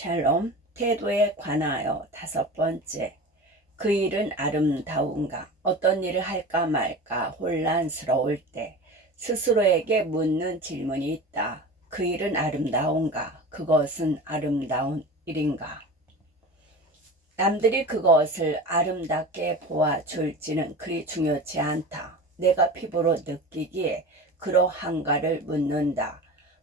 샬롬, 태도에 관하여 5번째. 그 일은 아름다운가? 어떤 일을 할까 말까 혼란스러울 때 스스로에게 묻는 질문이 있다. 그 일은 아름다운가? 그것은 아름다운 일인가? 남들이 그것을 아름답게 보아줄지는 그리 중요치 않다. 내가 피부로 느끼기에 그러한가를 묻는다.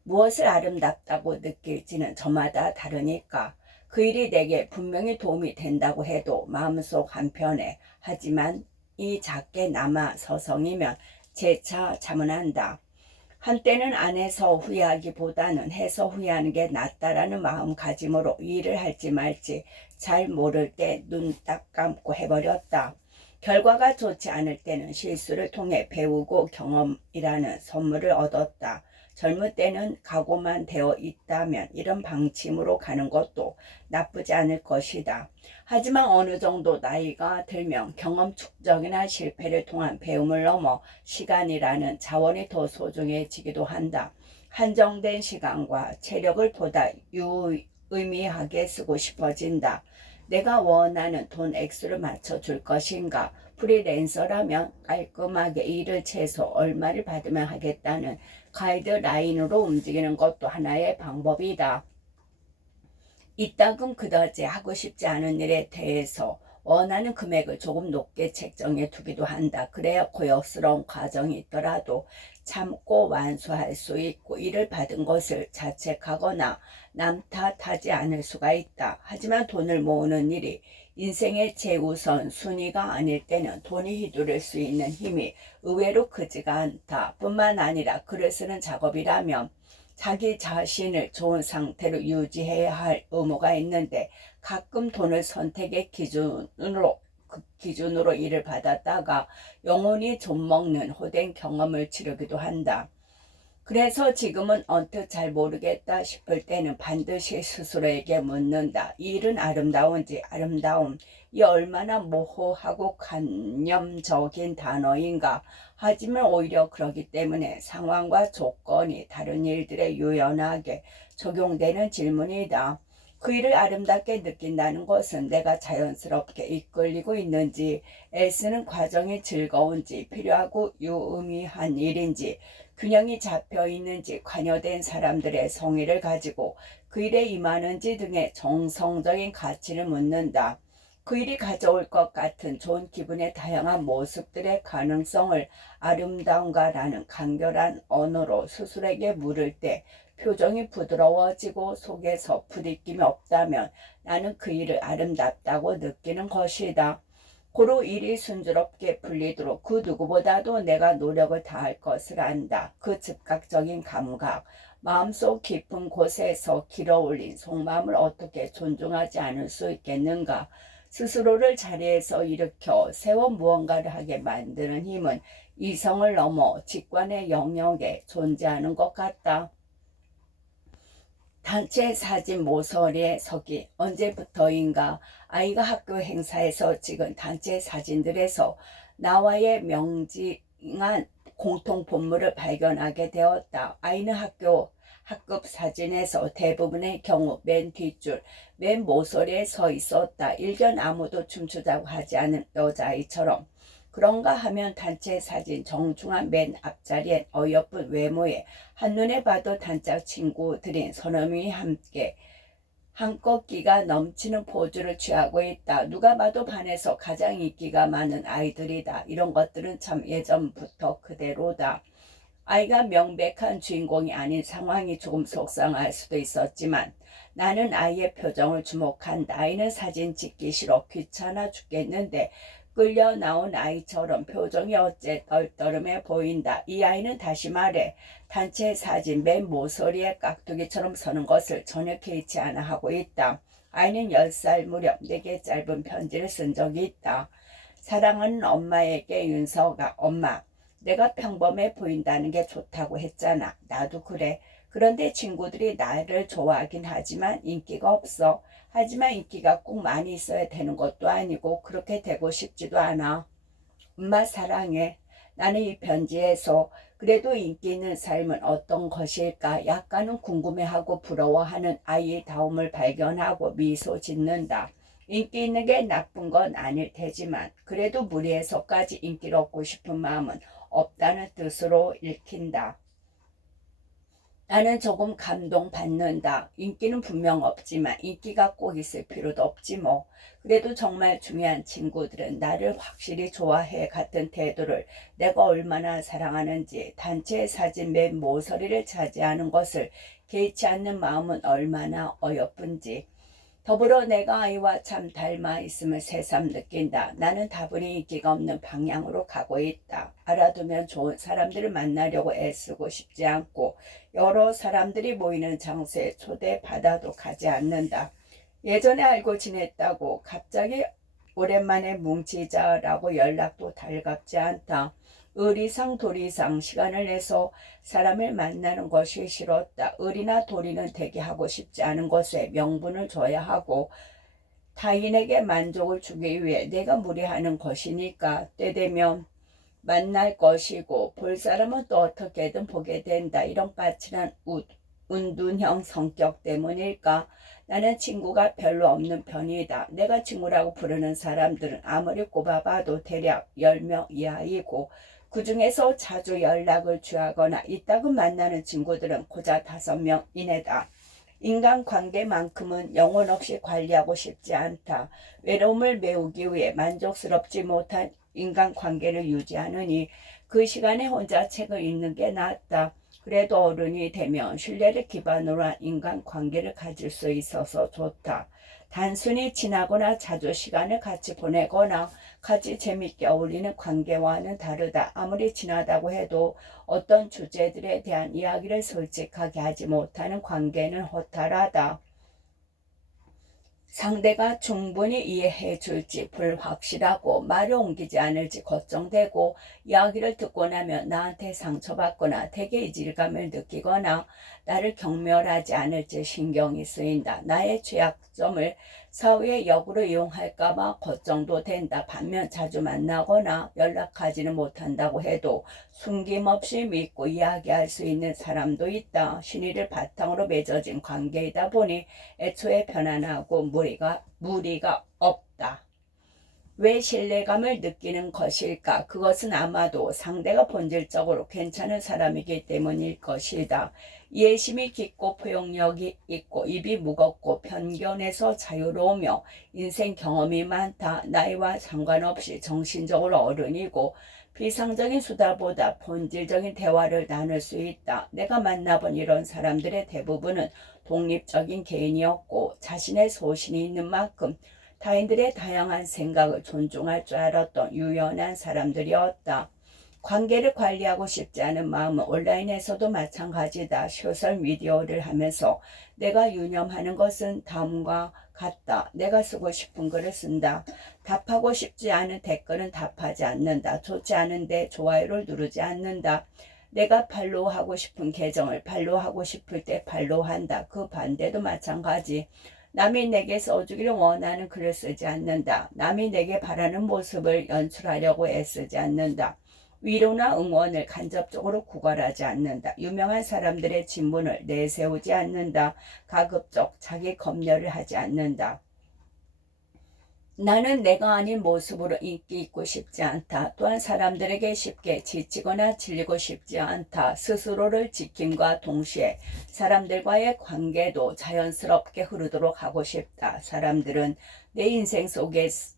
무엇을 아름답다고 느낄지는 저마다 다르니까 그 일이 내게 분명히 도움이 된다고 해도 마음속 한편에 하지만 이 작게 남아 서성이면 재차 자문한다. 한때는 안 해서 후회하기보다는 해서 후회하는 게 낫다라는 마음가짐으로 이 일을 할지 말지 잘 모를 때 눈 딱 감고 해버렸다. 결과가 좋지 않을 때는 실수를 통해 배우고 경험이라는 선물을 얻었다. 젊을 때는 각오만 되어 있다면 이런 방침으로 가는 것도 나쁘지 않을 것이다. 하지만 어느 정도 나이가 들면 경험 축적이나 실패를 통한 배움을 넘어 시간이라는 자원이 더 소중해지기도 한다. 한정된 시간과 체력을 보다 유의미하게 쓰고 싶어진다. 내가 원하는 돈 액수를 맞춰줄 것인가? 프리랜서라면 깔끔하게 일을 최소 얼마를 받으면 하겠다는 가이드라인으로 움직이는 것도 하나의 방법이다. 이따금 그다지 하고 싶지 않은 일에 대해서 원하는 금액을 조금 높게 책정해 두기도 한다. 그래야 고역스러운 과정이 있더라도 참고 완수할 수 있고 일을 받은 것을 자책하거나 남 탓하지 않을 수가 있다. 하지만 돈을 모으는 일이 인생의 최우선 순위가 아닐 때는 돈이 휘두를 수 있는 힘이 의외로 크지가 않다. 뿐만 아니라 글을 쓰는 작업이라면 자기 자신을 좋은 상태로 유지해야 할 의무가 있는데 가끔 돈을 선택의 기준으로 일을 받았다가 영혼이 좀먹는 호된 경험을 치르기도 한다. 그래서 지금은 언뜻 잘 모르겠다 싶을 때는 반드시 스스로에게 묻는다. 이 일은 아름다운지 아름다움이 얼마나 모호하고 관념적인 단어인가. 하지만 오히려 그렇기 때문에 상황과 조건이 다른 일들에 유연하게 적용되는 질문이다. 그 일을 아름답게 느낀다는 것은 내가 자연스럽게 이끌리고 있는지, 애쓰는 과정이 즐거운지, 필요하고 유의미한 일인지, 균형이 잡혀 있는지, 관여된 사람들의 성의를 가지고 그 일에 임하는지 등의 정성적인 가치를 묻는다. 그 일이 가져올 것 같은 좋은 기분의 다양한 모습들의 가능성을 아름다운가라는 간결한 언어로 스스로에게 물을 때 표정이 부드러워지고 속에서 부딪힘이 없다면 나는 그 일을 아름답다고 느끼는 것이다. 고로 일이 순조롭게 풀리도록 그 누구보다도 내가 노력을 다할 것을 안다. 그 즉각적인 감각, 마음속 깊은 곳에서 길어올린 속마음을 어떻게 존중하지 않을 수 있겠는가. 스스로를 자리에서 일으켜 세워 무언가를 하게 만드는 힘은 이성을 넘어 직관의 영역에 존재하는 것 같다. 단체 사진 모서리에 서기. 언제부터인가 아이가 학교 행사에서 찍은 단체 사진들에서 나와의 명징한 공통 본물을 발견하게 되었다. 아이는 학급 사진에서 대부분의 경우 맨 뒷줄, 맨 모서리에 서 있었다. 일견 아무도 춤추자고 하지 않은 여자아이처럼. 그런가 하면 단체 사진 정중한 맨 앞자리엔 어여쁜 외모에 한눈에 봐도 단짝 친구들인 서너 명이 함께 한껏 끼가 넘치는 포즈를 취하고 있다. 누가 봐도 반에서 가장 인기가 많은 아이들이다. 이런 것들은 참 예전부터 그대로다. 아이가 명백한 주인공이 아닌 상황이 조금 속상할 수도 있었지만 나는 아이의 표정을 주목한다. 아이는 사진 찍기 싫어 귀찮아 죽겠는데 끌려 나온 아이처럼 표정이 어째 떨떠름해 보인다. 이 아이는 다시 말해 단체 사진 맨 모서리에 깍두기처럼 서는 것을 전혀 개의치 않아 하고 있다. 아이는 10살 무렵 내게 짧은 편지를 쓴 적이 있다. 사랑하는 엄마에게 윤서가, 엄마, 내가 평범해 보인다는 게 좋다고 했잖아. 나도 그래. 그런데 친구들이 나를 좋아하긴 하지만 인기가 없어. 하지만 인기가 꼭 많이 있어야 되는 것도 아니고 그렇게 되고 싶지도 않아. 엄마 사랑해. 나는 이 편지에서 그래도 인기 있는 삶은 어떤 것일까? 약간은 궁금해하고 부러워하는 아이다움을 발견하고 미소 짓는다. 인기 있는 게 나쁜 건 아닐 테지만 그래도 무리해서까지 인기를 얻고 싶은 마음은 없다는 뜻으로 읽힌다. 나는 조금 감동받는다. 인기는 분명 없지만 인기가 꼭 있을 필요도 없지 뭐. 그래도 정말 중요한 친구들은 나를 확실히 좋아해 같은 태도를 내가 얼마나 사랑하는지 단체 사진 맨 모서리를 차지하는 것을 개의치 않는 마음은 얼마나 어여쁜지 더불어 내가 아이와 참 닮아 있음을 새삼 느낀다. 나는 다분히 인기가 없는 방향으로 가고 있다. 알아두면 좋은 사람들을 만나려고 애쓰고 싶지 않고 여러 사람들이 모이는 장소에 초대받아도 가지 않는다. 예전에 알고 지냈다고 갑자기 오랜만에 뭉치자라고 연락도 달갑지 않다. 의리상 도리상 시간을 내서 사람을 만나는 것이 싫었다. 의리나 도리는 되게 하고 싶지 않은 것에 명분을 줘야 하고 타인에게 만족을 주기 위해 내가 무리하는 것이니까 때 되면 만날 것이고 볼 사람은 또 어떻게든 보게 된다. 이런 까칠한 운둔형 성격 때문일까? 나는 친구가 별로 없는 편이다. 내가 친구라고 부르는 사람들은 아무리 꼽아봐도 대략 10명 이하이고 그 중에서 자주 연락을 취하거나 이따금 만나는 친구들은 고작 5명 이내다. 인간관계만큼은 영혼 없이 관리하고 싶지 않다. 외로움을 메우기 위해 만족스럽지 못한 인간관계를 유지하느니 그 시간에 혼자 책을 읽는 게 낫다. 그래도 어른이 되면 신뢰를 기반으로 한 인간관계를 가질 수 있어서 좋다. 단순히 지나거나 자주 시간을 같이 보내거나 같이 재밌게 어울리는 관계와는 다르다. 아무리 친하다고 해도 어떤 주제들에 대한 이야기를 솔직하게 하지 못하는 관계는 허탈하다. 상대가 충분히 이해해 줄지 불확실하고 말을 옮기지 않을지 걱정되고 이야기를 듣고 나면 나한테 상처받거나 되게 이질감을 느끼거나 나를 경멸하지 않을지 신경이 쓰인다. 나의 취약점을 사회의 역으로 이용할까봐 걱정도 된다. 반면 자주 만나거나 연락하지는 못한다고 해도 숨김없이 믿고 이야기할 수 있는 사람도 있다. 신의를 바탕으로 맺어진 관계이다 보니 애초에 편안하고 무리가 없다. 왜 신뢰감을 느끼는 것일까? 그것은 아마도 상대가 본질적으로 괜찮은 사람이기 때문일 것이다. 이해심이 깊고 포용력이 있고 입이 무겁고 편견에서 자유로우며 인생 경험이 많다. 나이와 상관없이 정신적으로 어른이고 비상적인 수다보다 본질적인 대화를 나눌 수 있다. 내가 만나본 이런 사람들의 대부분은 독립적인 개인이었고 자신의 소신이 있는 만큼 타인들의 다양한 생각을 존중할 줄 알았던 유연한 사람들이었다. 관계를 관리하고 싶지 않은 마음은 온라인에서도 마찬가지다. 소셜미디어를 하면서 내가 유념하는 것은 다음과 같다. 내가 쓰고 싶은 글을 쓴다. 답하고 싶지 않은 댓글은 답하지 않는다. 좋지 않은데 좋아요를 누르지 않는다. 내가 팔로우하고 싶은 계정을 팔로우하고 싶을 때 팔로우한다. 그 반대도 마찬가지. 남이 내게 써주기를 원하는 글을 쓰지 않는다. 남이 내게 바라는 모습을 연출하려고 애쓰지 않는다. 위로나 응원을 간접적으로 구걸하지 않는다. 유명한 사람들의 진문을 내세우지 않는다. 가급적 자기 검열을 하지 않는다. 나는 내가 아닌 모습으로 인기 있고 싶지 않다. 또한 사람들에게 쉽게 지치거나 질리고 싶지 않다. 스스로를 지킴과 동시에 사람들과의 관계도 자연스럽게 흐르도록 하고 싶다. 사람들은 내 인생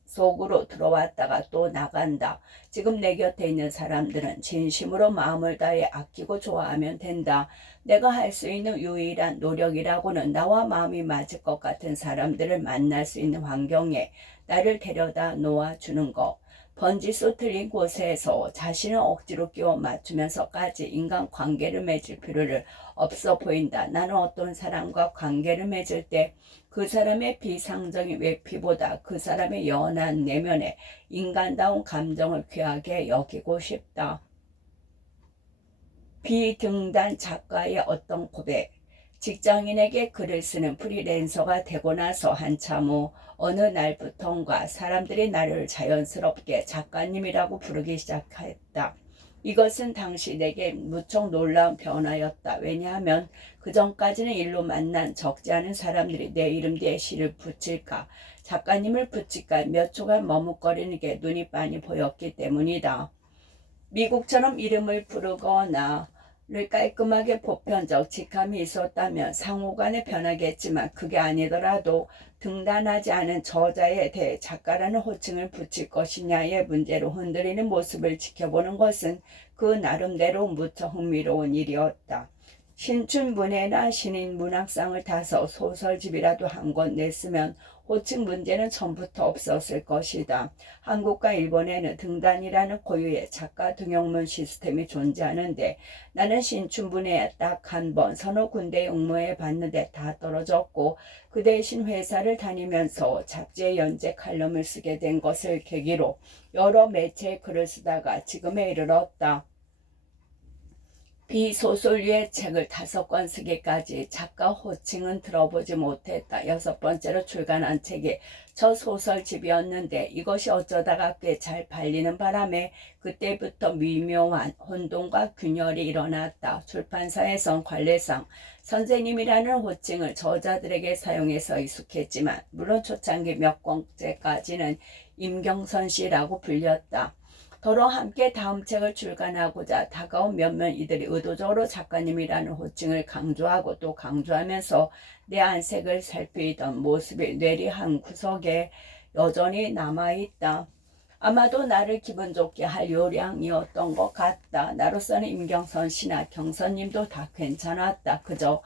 속으로 들어왔다가 또 나간다. 지금 내 곁에 있는 사람들은 진심으로 마음을 다해 아끼고 좋아하면 된다. 내가 할 수 있는 유일한 노력이라고는 나와 마음이 맞을 것 같은 사람들을 만날 수 있는 환경에 나를 데려다 놓아주는 것. 번지 쏘틀린 곳에서 자신을 억지로 끼워 맞추면서까지 인간관계를 맺을 필요를 없어 보인다. 나는 어떤 사람과 관계를 맺을 때 그 사람의 비상적인 외피보다 그 사람의 연한 내면의 인간다운 감정을 귀하게 여기고 싶다. 비등단 작가의 어떤 고백. 직장인에게 글을 쓰는 프리랜서가 되고 나서 한참 후 어느 날부턴가 사람들이 나를 자연스럽게 작가님이라고 부르기 시작했다. 이것은 당시 내게 무척 놀라운 변화였다. 왜냐하면 그 전까지는 일로 만난 적지 않은 사람들이 내 이름 뒤에 시를 붙일까, 작가님을 붙일까 몇 초간 머뭇거리는 게 눈이 빤히 보였기 때문이다. 미국처럼 이름을 부르거나를 깔끔하게 보편적 직함이 있었다면 상호간에 변하겠지만 그게 아니더라도 등단하지 않은 저자에 대해 작가라는 호칭을 붙일 것이냐의 문제로 흔들리는 모습을 지켜보는 것은 그 나름대로 무척 흥미로운 일이었다. 신춘문예나 신인문학상을 타서 소설집이라도 한 권 냈으면 호칭 문제는 처음부터 없었을 것이다. 한국과 일본에는 등단이라는 고유의 작가 등용문 시스템이 존재하는데 나는 신춘문예에 딱 한 번 서너 군데 응모해 봤는데 다 떨어졌고 그 대신 회사를 다니면서 잡지에 연재 칼럼을 쓰게 된 것을 계기로 여러 매체에 글을 쓰다가 지금에 이르렀다. 비소설류의 책을 5권 쓰기까지 작가 호칭은 들어보지 못했다. 6번째로 출간한 책이 첫 소설집이었는데 이것이 어쩌다가 꽤 잘 팔리는 바람에 그때부터 미묘한 혼돈과 균열이 일어났다. 출판사에선 관례상 선생님이라는 호칭을 저자들에게 사용해서 익숙했지만 물론 초창기 몇 권째까지는 임경선 씨라고 불렸다. 더러 함께 다음 책을 출간하고자 다가온 몇몇 이들이 의도적으로 작가님이라는 호칭을 강조하고 또 강조하면서 내 안색을 살피던 모습이 뇌리 한 구석에 여전히 남아있다. 아마도 나를 기분 좋게 할 요량이었던 것 같다. 나로서는 임경선 씨나 경선님도 다 괜찮았다. 그저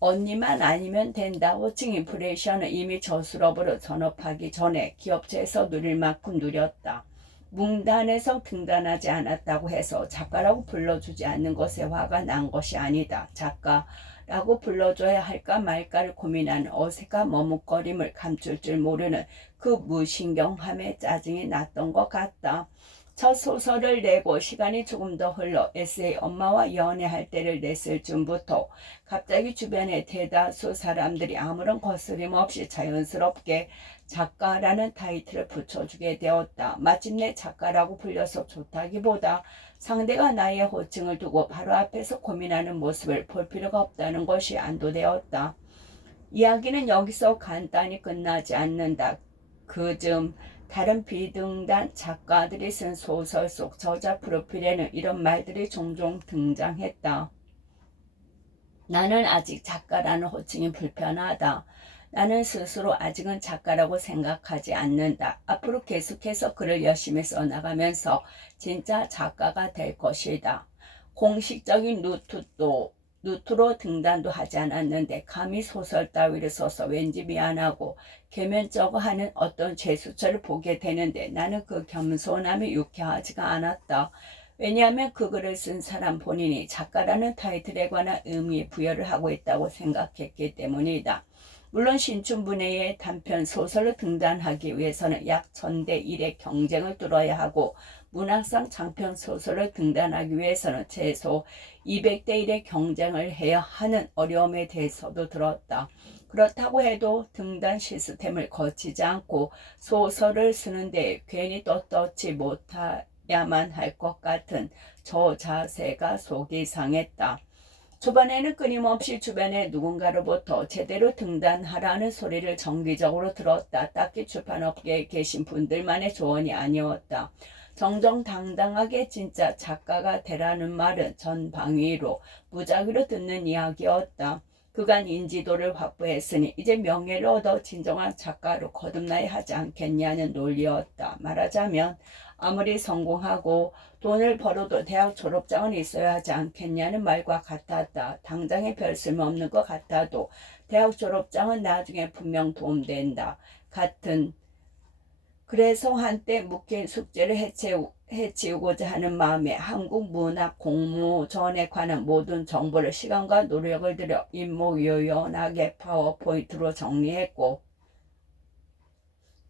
언니만 아니면 된다. 호칭 인프레이션은 이미 저수업으로 전업하기 전에 기업체에서 누릴 만큼 누렸다. 뭉단에서 등단하지 않았다고 해서 작가라고 불러주지 않는 것에 화가 난 것이 아니다. 작가라고 불러줘야 할까 말까를 고민하는 어색한 머뭇거림을 감출 줄 모르는 그 무신경함에 짜증이 났던 것 같다. 첫 소설을 내고 시간이 조금 더 흘러 에세이 엄마와 연애할 때를 냈을 즈음부터 갑자기 주변의 대다수 사람들이 아무런 거스림 없이 자연스럽게 작가라는 타이틀을 붙여주게 되었다. 마침내 작가라고 불려서 좋다기보다 상대가 나의 호칭을 두고 바로 앞에서 고민하는 모습을 볼 필요가 없다는 것이 안도되었다. 이야기는 여기서 간단히 끝나지 않는다. 그즈음 다른 비등단 작가들이 쓴 소설 속 저자 프로필에는 이런 말들이 종종 등장했다. 나는 아직 작가라는 호칭이 불편하다. 나는 스스로 아직은 작가라고 생각하지 않는다. 앞으로 계속해서 글을 열심히 써나가면서 진짜 작가가 될 것이다. 공식적인 루트로 등단도 하지 않았는데 감히 소설 따위를 써서 왠지 미안하고 계면쩍어 하는 어떤 죄수처를 보게 되는데 나는 그 겸손함이 유쾌하지가 않았다. 왜냐하면 그 글을 쓴 사람 본인이 작가라는 타이틀에 관한 의미 부여를 하고 있다고 생각했기 때문이다. 물론 신춘문예의 단편 소설로 등단하기 위해서는 약 1000대 1의 경쟁을 뚫어야 하고 문학상 장편 소설로 등단하기 위해서는 최소 200대 1의 경쟁을 해야 하는 어려움에 대해서도 들었다. 그렇다고 해도 등단 시스템을 거치지 않고 소설을 쓰는데 괜히 떳떳지 못해야만 할 것 같은 저 자세가 속이 상했다. 초반에는 끊임없이 주변의 누군가로부터 제대로 등단하라는 소리를 정기적으로 들었다. 딱히 출판업계에 계신 분들만의 조언이 아니었다. 정정당당하게 진짜 작가가 되라는 말은 전방위로 무작위로 듣는 이야기였다. 그간 인지도를 확보했으니 이제 명예를 얻어 진정한 작가로 거듭나야 하지 않겠냐는 논리였다. 말하자면 아무리 성공하고 돈을 벌어도 대학 졸업장은 있어야 하지 않겠냐는 말과 같았다. 당장에 별 쓸모없는 것 같아도 대학 졸업장은 나중에 분명 도움된다. 같은 그래서 한때 묶인 숙제를 해치우고자 하는 마음에 한국 문학 공모전에 관한 모든 정보를 시간과 노력을 들여 일목요연하게 파워포인트로 정리했고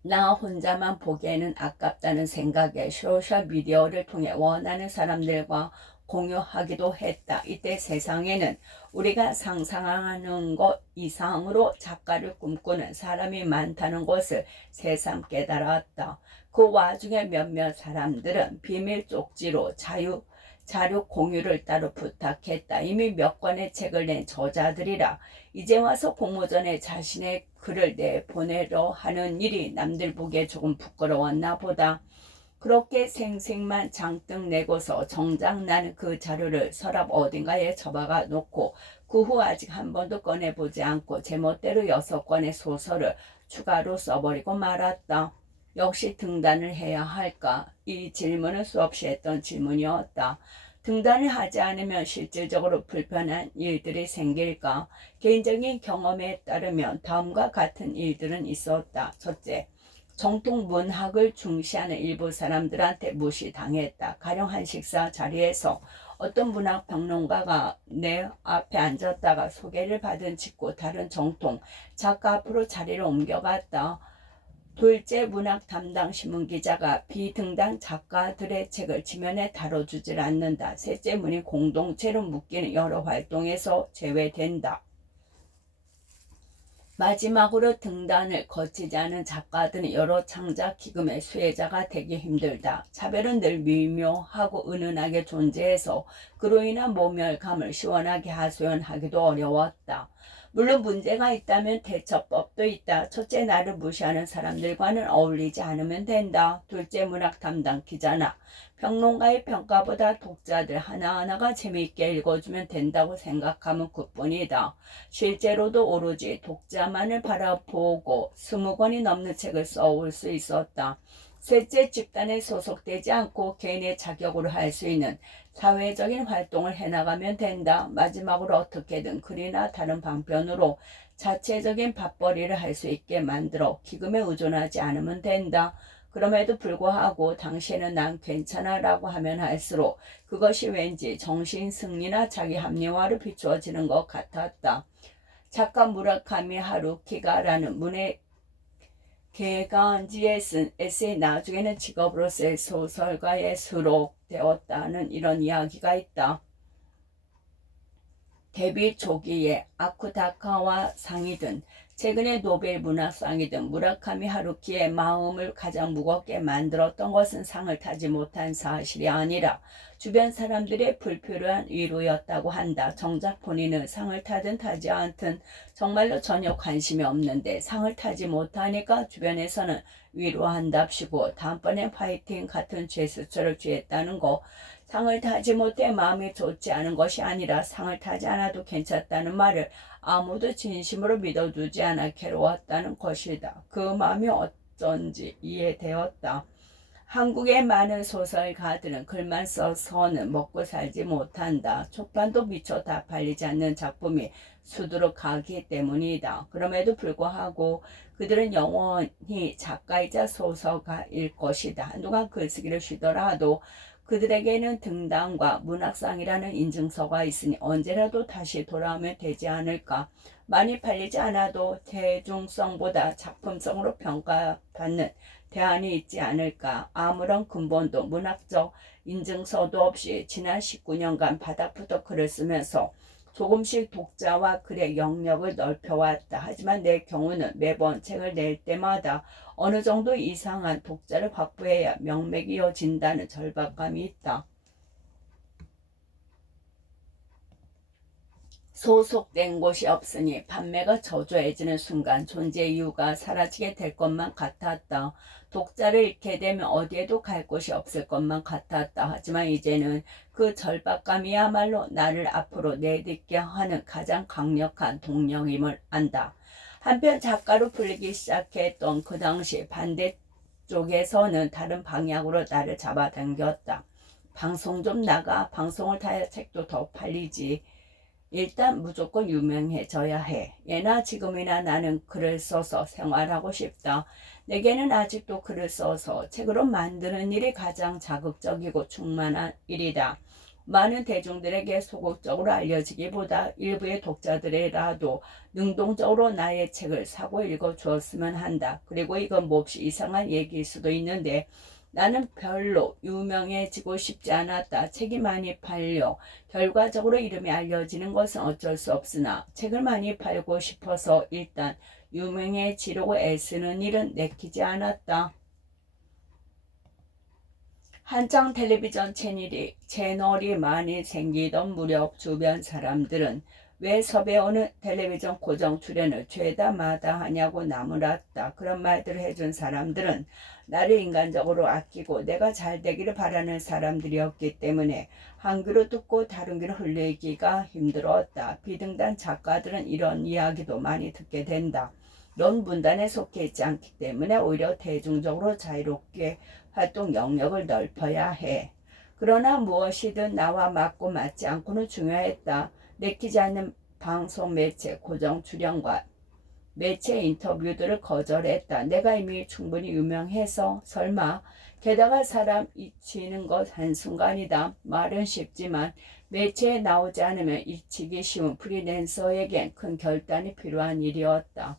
나 혼자만 보기에는 아깝다는 생각에 소셜미디어를 통해 원하는 사람들과 공유하기도 했다. 이때 세상에는 우리가 상상하는 것 이상으로 작가를 꿈꾸는 사람이 많다는 것을 새삼 깨달았다. 그 와중에 몇몇 사람들은 비밀 쪽지로 자료 공유를 따로 부탁했다. 이미 몇 권의 책을 낸 저자들이라 이제 와서 공모전에 자신의 글을 내보내려 하는 일이 남들 보기에 조금 부끄러웠나 보다. 그렇게 생색만 장뜩 내고서 정작 나는 그 자료를 서랍 어딘가에 처박아 놓고 그 후 아직 한 번도 꺼내보지 않고 제멋대로 6권의 소설을 추가로 써버리고 말았다. 역시 등단을 해야 할까? 이 질문은 수없이 했던 질문이었다. 등단을 하지 않으면 실질적으로 불편한 일들이 생길까? 개인적인 경험에 따르면 다음과 같은 일들은 있었다. 첫째, 정통 문학을 중시하는 일부 사람들한테 무시당했다. 가령 한 식사 자리에서 어떤 문학 평론가가 내 앞에 앉았다가 소개를 받은 직후 다른 정통 작가 앞으로 자리를 옮겨갔다. 둘째, 문학 담당 신문기자가 비등단 작가들의 책을 지면에 다뤄주질 않는다. 셋째, 문이 공동체로 묶이는 여러 활동에서 제외된다. 마지막으로 등단을 거치지 않은 작가들은 여러 창작 기금의 수혜자가 되기 힘들다. 차별은 늘 미묘하고 은은하게 존재해서 그로 인한 모멸감을 시원하게 하소연하기도 어려웠다. 물론 문제가 있다면 대처법도 있다. 첫째, 나를 무시하는 사람들과는 어울리지 않으면 된다. 둘째, 문학 담당 기자나 평론가의 평가보다 독자들 하나하나가 재미있게 읽어주면 된다고 생각하면 그뿐이다. 실제로도 오로지 독자만을 바라보고 20권이 넘는 책을 써올 수 있었다. 셋째, 집단에 소속되지 않고 개인의 자격으로 할 수 있는 사회적인 활동을 해나가면 된다. 마지막으로 어떻게든 글이나 다른 방편으로 자체적인 밥벌이를 할 수 있게 만들어 기금에 의존하지 않으면 된다. 그럼에도 불구하고 당시에는 난 괜찮아 라고 하면 할수록 그것이 왠지 정신승리나 자기 합리화로 비추어지는 것 같았다. 작가 무라카미 하루키가라는 문의 개간지에 쓴 에세이 나중에는 직업으로서의 소설가에 수록되었다는 이런 이야기가 있다. 데뷔 초기에 아쿠다카와 상이든 최근의 노벨 문학상이든 무라카미 하루키의 마음을 가장 무겁게 만들었던 것은 상을 타지 못한 사실이 아니라 주변 사람들의 불필요한 위로였다고 한다. 정작 본인은 상을 타든 타지 않든 정말로 전혀 관심이 없는데 상을 타지 못하니까 주변에서는 위로한답시고 다음번에 화이팅 같은 제스처를 취했다는 거. 상을 타지 못해 마음이 좋지 않은 것이 아니라 상을 타지 않아도 괜찮다는 말을 아무도 진심으로 믿어주지 않아 괴로웠다는 것이다. 그 마음이 어쩐지 이해되었다. 한국의 많은 소설가들은 글만 써서는 먹고 살지 못한다. 초판도 미처 다 팔리지 않는 작품이 수두룩하기 때문이다. 그럼에도 불구하고 그들은 영원히 작가이자 소설가일 것이다. 한동안 글쓰기를 쉬더라도 그들에게는 등단과 문학상이라는 인증서가 있으니 언제라도 다시 돌아오면 되지 않을까. 많이 팔리지 않아도 대중성보다 작품성으로 평가받는 대안이 있지 않을까. 아무런 근본도 문학적 인증서도 없이 지난 19년간 바닥부터 글을 쓰면서 조금씩 독자와 글의 영역을 넓혀왔다. 하지만 내 경우는 매번 책을 낼 때마다 어느 정도 이상한 독자를 확보해야 명맥이 이어진다는 절박감이 있다. 소속된 곳이 없으니 판매가 저조해지는 순간 존재 이유가 사라지게 될 것만 같았다. 독자를 잃게 되면 어디에도 갈 곳이 없을 것만 같았다. 하지만 이제는 그 절박감이야말로 나를 앞으로 내딛게 하는 가장 강력한 동력임을 안다. 한편 작가로 불리기 시작했던 그 당시 반대쪽에서는 다른 방향으로 나를 잡아당겼다. 방송 좀 나가. 방송을 타야 책도 더 팔리지. 일단 무조건 유명해져야 해. 예나 지금이나 나는 글을 써서 생활하고 싶다. 내게는 아직도 글을 써서 책으로 만드는 일이 가장 자극적이고 충만한 일이다. 많은 대중들에게 소극적으로 알려지기보다 일부의 독자들이라도 능동적으로 나의 책을 사고 읽어주었으면 한다. 그리고 이건 몹시 이상한 얘기일 수도 있는데 나는 별로 유명해지고 싶지 않았다. 책이 많이 팔려 결과적으로 이름이 알려지는 것은 어쩔 수 없으나 책을 많이 팔고 싶어서 일단 유명해지려고 애쓰는 일은 내키지 않았다. 한창 텔레비전 채널이 많이 생기던 무렵 주변 사람들은 왜 섭외오는 텔레비전 고정 출연을 죄다 마다하냐고 나무랐다. 그런 말들을 해준 사람들은 나를 인간적으로 아끼고 내가 잘 되기를 바라는 사람들이었기 때문에 한 귀로 듣고 다른 귀로 흘리기가 힘들었다. 비등단 작가들은 이런 이야기도 많이 듣게 된다. 넌 문단에 속해 있지 않기 때문에 오히려 대중적으로 자유롭게 활동 영역을 넓혀야 해. 그러나 무엇이든 나와 맞고 맞지 않고는 중요했다. 내키지 않는 방송 매체 고정 출연과 매체 인터뷰들을 거절했다. 내가 이미 충분히 유명해서 설마. 게다가 사람 잊히는 것 한순간이다. 말은 쉽지만 매체에 나오지 않으면 잊히기 쉬운 프리랜서에겐 큰 결단이 필요한 일이었다.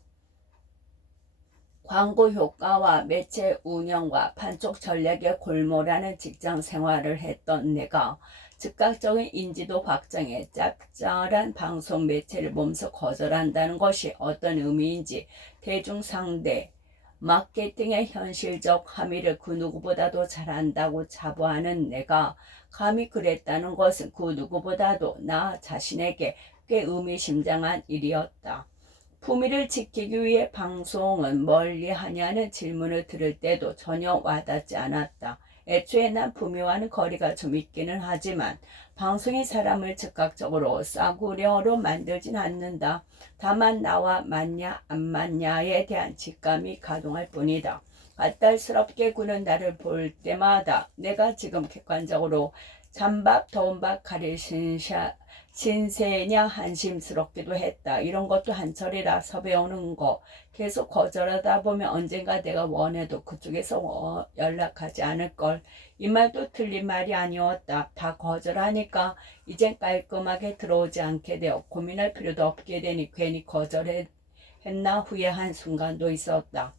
광고 효과와 매체 운영과 판촉 전략에 골몰하는 직장 생활을 했던 내가 즉각적인 인지도 확장에 짭짤한 방송 매체를 몸소 거절한다는 것이 어떤 의미인지 대중 상대 마케팅의 현실적 함의를 그 누구보다도 잘한다고 자부하는 내가 감히 그랬다는 것은 그 누구보다도 나 자신에게 꽤 의미심장한 일이었다. 품위를 지키기 위해 방송은 멀리 하냐는 질문을 들을 때도 전혀 와닿지 않았다. 애초에 난 품위와는 거리가 좀 있기는 하지만 방송이 사람을 즉각적으로 싸구려로 만들진 않는다. 다만 나와 맞냐 안 맞냐에 대한 직감이 가동할 뿐이다. 까탈스럽게 구는 나를 볼 때마다 내가 지금 객관적으로 찬밥 더운 밥 가릴 신세냐 한심스럽기도 했다. 이런 것도 한철이라 섭외오는 거 계속 거절하다 보면 언젠가 내가 원해도 그쪽에서 연락하지 않을걸. 이 말도 틀린 말이 아니었다. 다 거절하니까 이젠 깔끔하게 들어오지 않게 되어 고민할 필요도 없게 되니 괜히 거절했나 후회한 순간도 있었다.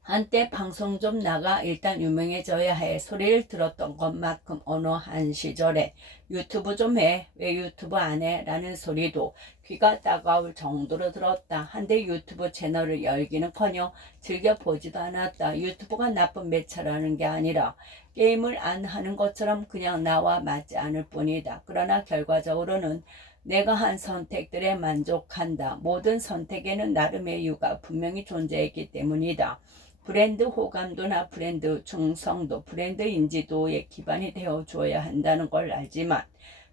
한때 방송 좀 나가 일단 유명해져야 해 소리를 들었던 것만큼 어느 한 시절에 유튜브 좀 해. 왜 유튜브 안 해? 라는 소리도 귀가 따가울 정도로 들었다. 한때 유튜브 채널을 열기는커녕 즐겨보지도 않았다. 유튜브가 나쁜 매체라는 게 아니라 게임을 안 하는 것처럼 그냥 나와 맞지 않을 뿐이다. 그러나 결과적으로는 내가 한 선택들에 만족한다. 모든 선택에는 나름의 이유가 분명히 존재했기 때문이다. 브랜드 호감도나 브랜드 중성도, 브랜드 인지도에 기반이 되어 줘야 한다는 걸 알지만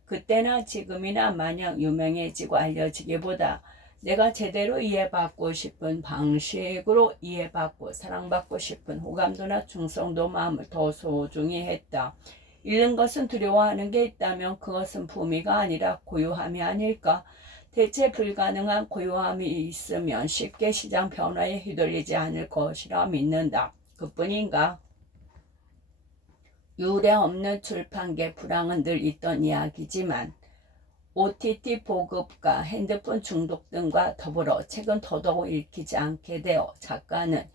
그때나 지금이나 마냥 유명해지고 알려지기보다 내가 제대로 이해받고 싶은 방식으로 이해받고 사랑받고 싶은 호감도나 중성도 마음을 더 소중히 했다. 잃는 것은 두려워하는 게 있다면 그것은 품위가 아니라 고요함이 아닐까? 대체 불가능한 고요함이 있으면 쉽게 시장 변화에 휘둘리지 않을 것이라 믿는다. 그뿐인가? 유례 없는 출판계 불황은 늘 있던 이야기지만 OTT 보급과 핸드폰 중독 등과 더불어 책은 더더욱 읽히지 않게 되어 작가는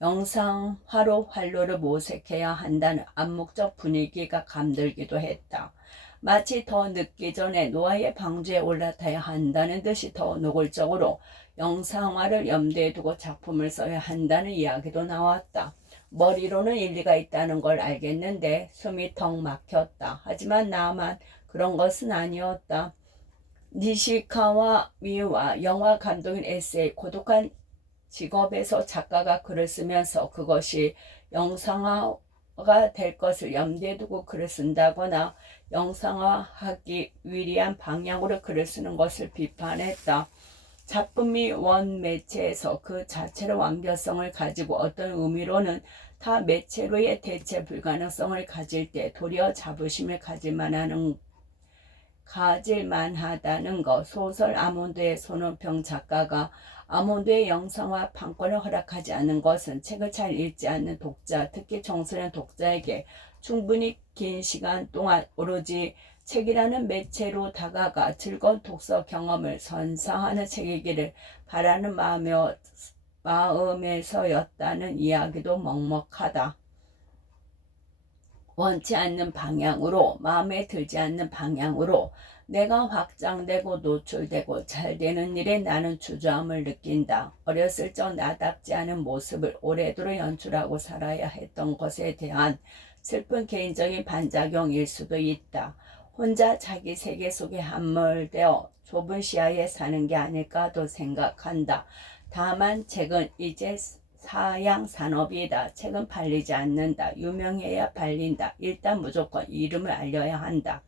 영상화로 활로를 모색해야 한다는 암묵적 분위기가 감들기도 했다. 마치 더 늦기 전에 노아의 방주에 올라타야 한다는 듯이 더 노골적으로 영상화를 염두에 두고 작품을 써야 한다는 이야기도 나왔다. 머리로는 일리가 있다는 걸 알겠는데 숨이 턱 막혔다. 하지만 나만 그런 것은 아니었다. 니시카와 미와 영화 감독인 에세이 고독한 직업에서 작가가 글을 쓰면서 그것이 영상화가 될 것을 염두에 두고 글을 쓴다거나 영상화하기 위리한 방향으로 글을 쓰는 것을 비판했다. 작품이 원 매체에서 그 자체로 완벽성을 가지고 어떤 의미로는 타 매체로의 대체 불가능성을 가질 때 도리어 자부심을 가질 만하다는 것. 소설 아몬드의 손원평 작가가 아몬드의 영상화 판권을 허락하지 않는 것은 책을 잘 읽지 않는 독자, 특히 청소년 독자에게 충분히 긴 시간 동안 오로지 책이라는 매체로 다가가 즐거운 독서 경험을 선사하는 책이기를 바라는 마음에서였다는 이야기도 먹먹하다. 원치 않는 방향으로, 마음에 들지 않는 방향으로 내가 확장되고 노출되고 잘되는 일에 나는 주저함을 느낀다. 어렸을 적 나답지 않은 모습을 오래도록 연출하고 살아야 했던 것에 대한 슬픈 개인적인 반작용일 수도 있다. 혼자 자기 세계 속에 함몰되어 좁은 시야에 사는 게 아닐까도 생각한다. 다만 책은 이제 사양 산업이다. 책은 팔리지 않는다. 유명해야 팔린다. 일단 무조건 이름을 알려야 한다.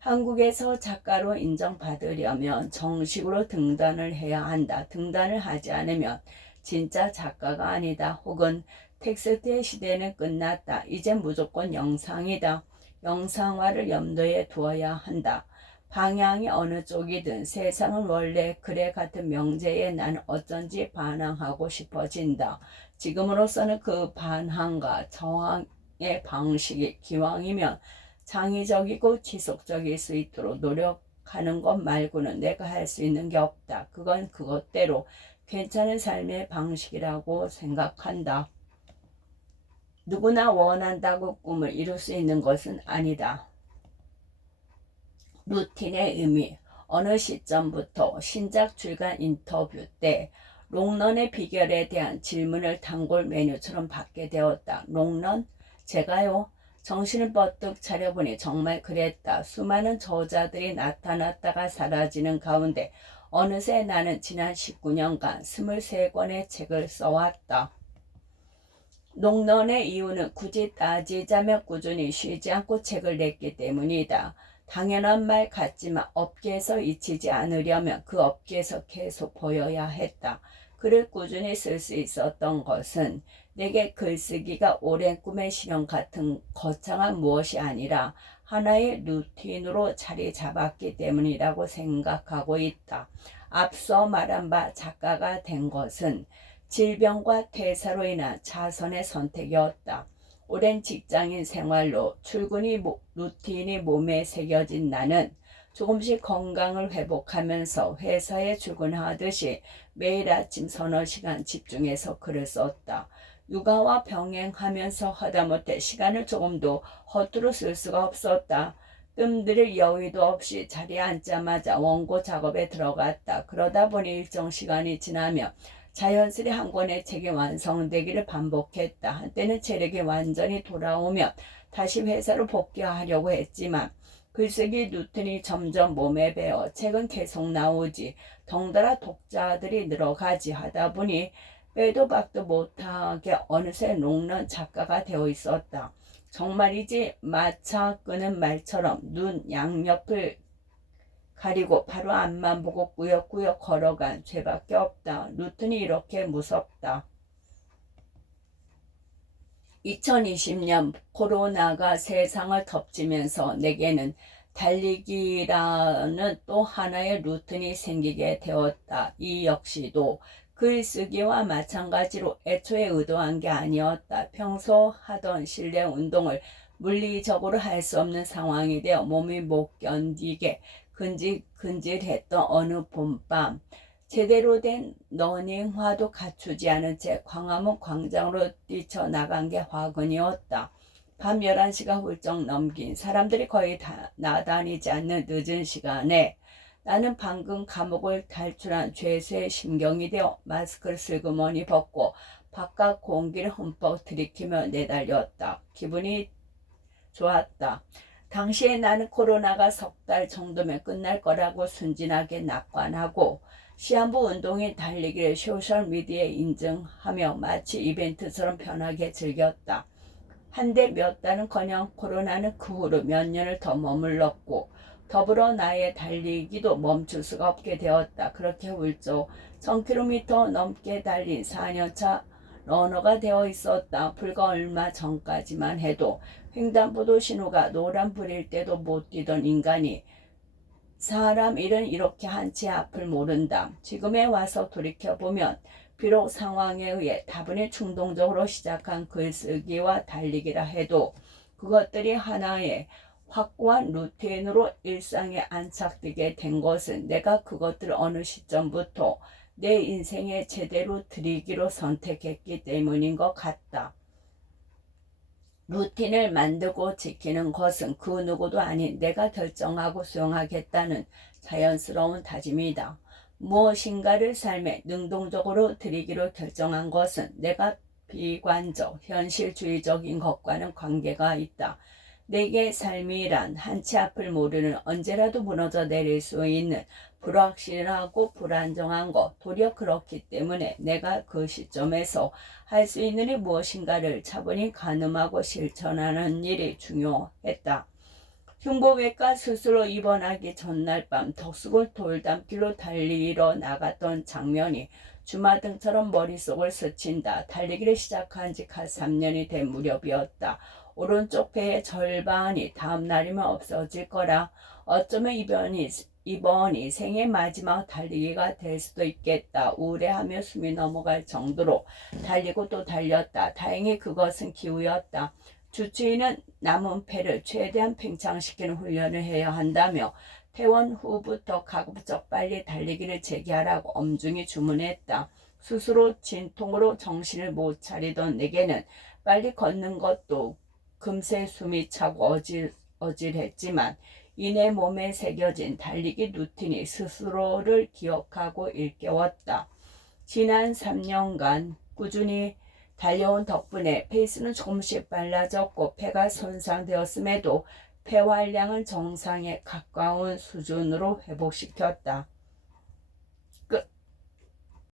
한국에서 작가로 인정받으려면 정식으로 등단을 해야 한다. 등단을 하지 않으면 진짜 작가가 아니다. 혹은 텍스트의 시대는 끝났다. 이젠 무조건 영상이다. 영상화를 염두에 두어야 한다. 방향이 어느 쪽이든 세상은 원래 그래 같은 명제에 난 어쩐지 반항하고 싶어진다. 지금으로서는 그 반항과 저항의 방식이 기왕이면 창의적이고 지속적일 수 있도록 노력하는 것 말고는 내가 할 수 있는 게 없다. 그건 그것대로 괜찮은 삶의 방식이라고 생각한다. 누구나 원한다고 꿈을 이룰 수 있는 것은 아니다. 루틴의 의미. 어느 시점부터 신작 출간 인터뷰 때 롱런의 비결에 대한 질문을 단골 메뉴처럼 받게 되었다. 롱런? 제가요? 정신을 버뜩 차려보니 정말 그랬다. 수많은 저자들이 나타났다가 사라지는 가운데 어느새 나는 지난 19년간 23권의 책을 써왔다. 롱런의 이유는 굳이 따지자면 꾸준히 쉬지 않고 책을 냈기 때문이다. 당연한 말 같지만 업계에서 잊히지 않으려면 그 업계에서 계속 보여야 했다. 글을 꾸준히 쓸 수 있었던 것은 내게 글쓰기가 오랜 꿈의 실현 같은 거창한 무엇이 아니라 하나의 루틴으로 자리 잡았기 때문이라고 생각하고 있다. 앞서 말한 바 작가가 된 것은 질병과 퇴사로 인한 자선의 선택이었다. 오랜 직장인 생활로 출근이 루틴이 몸에 새겨진 나는 조금씩 건강을 회복하면서 회사에 출근하듯이 매일 아침 서너 시간 집중해서 글을 썼다. 육아와 병행하면서 하다못해 시간을 조금도 허투루 쓸 수가 없었다. 뜸들일 여유도 없이 자리에 앉자마자 원고 작업에 들어갔다. 그러다 보니 일정 시간이 지나면 자연스레 한 권의 책이 완성되기를 반복했다. 한때는 체력이 완전히 돌아오면 다시 회사로 복귀하려고 했지만 글쓰기 루틴이 점점 몸에 배어 책은 계속 나오지 덩달아 독자들이 늘어가지 하다 보니 빼도 박도 못하게 어느새 롱런 작가가 되어 있었다. 정말이지 마차 끄는 말처럼 눈 양옆을 가리고 바로 앞만 보고 꾸역꾸역 걸어간 죄밖에 없다. 루틴이 이렇게 무섭다. 2020년 코로나가 세상을 덮치면서 내게는 달리기라는 또 하나의 루틴이 생기게 되었다. 이 역시도 글쓰기와 마찬가지로 애초에 의도한 게 아니었다. 평소 하던 실내 운동을 물리적으로 할 수 없는 상황이 되어 몸이 못 견디게 근질근질했던 어느 봄밤, 제대로 된 러닝화도 갖추지 않은 채 광화문 광장으로 뛰쳐나간 게 화근이었다. 밤 11시가 훌쩍 넘긴 사람들이 거의 다 나다니지 않는 늦은 시간에 나는 방금 감옥을 탈출한 죄수의 심경이 되어 마스크를 슬그머니 벗고 바깥 공기를 흠뻑 들이키며 내달렸다. 기분이 좋았다. 당시에 나는 코로나가 석 달 정도면 끝날 거라고 순진하게 낙관하고 시한부 운동인 달리기를 소셜미디어에 인증하며 마치 이벤트처럼 편하게 즐겼다. 한데 몇 달은커녕 코로나는 그 후로 몇 년을 더 머물렀고 더불어 나의 달리기도 멈출 수가 없게 되었다. 그렇게 훌쩍 1000km 넘게 달린 4년차 러너가 되어 있었다. 불과 얼마 전까지만 해도 횡단보도 신호가 노란불일 때도 못 뛰던 인간이 사람 일은 이렇게 한치 앞을 모른다. 지금에 와서 돌이켜보면 비록 상황에 의해 다분히 충동적으로 시작한 글쓰기와 달리기라 해도 그것들이 하나의 확고한 루틴으로 일상에 안착되게 된 것은 내가 그것들을 어느 시점부터 내 인생에 제대로 들이기로 선택했기 때문인 것 같다. 루틴을 만들고 지키는 것은 그 누구도 아닌 내가 결정하고 수용하겠다는 자연스러운 다짐이다. 무엇인가를 삶에 능동적으로 들이기로 결정한 것은 내가 비관적, 현실주의적인 것과는 관계가 있다. 내게 삶이란 한치 앞을 모르는 언제라도 무너져 내릴 수 있는 불확실하고 불안정한 것, 도리어 그렇기 때문에 내가 그 시점에서 할 수 있는 일 무엇인가를 차분히 가늠하고 실천하는 일이 중요했다. 흉부외과 수술로 입원하기 전날 밤 덕수궁 돌담길로 달리러 나갔던 장면이 주마등처럼 머릿속을 스친다. 달리기를 시작한 지 갓 3년이 된 무렵이었다. 오른쪽 배의 절반이 다음 날이면 없어질 거라. 어쩌면 이번이 생애 마지막 달리기가 될 수도 있겠다. 우울해하며 숨이 넘어갈 정도로 달리고 또 달렸다. 다행히 그것은 기우였다. 주치의는 남은 폐를 최대한 팽창시키는 훈련을 해야 한다며 퇴원 후부터 가급적 빨리 달리기를 재개하라고 엄중히 주문했다. 스스로 진통으로 정신을 못 차리던 내게는 빨리 걷는 것도 금세 숨이 차고 어질했지만 이내 몸에 새겨진 달리기 루틴이 스스로를 기억하고 일깨웠다. 지난 3년간 꾸준히 달려온 덕분에 페이스는 조금씩 빨라졌고 폐가 손상되었음에도 폐활량은 정상에 가까운 수준으로 회복시켰다.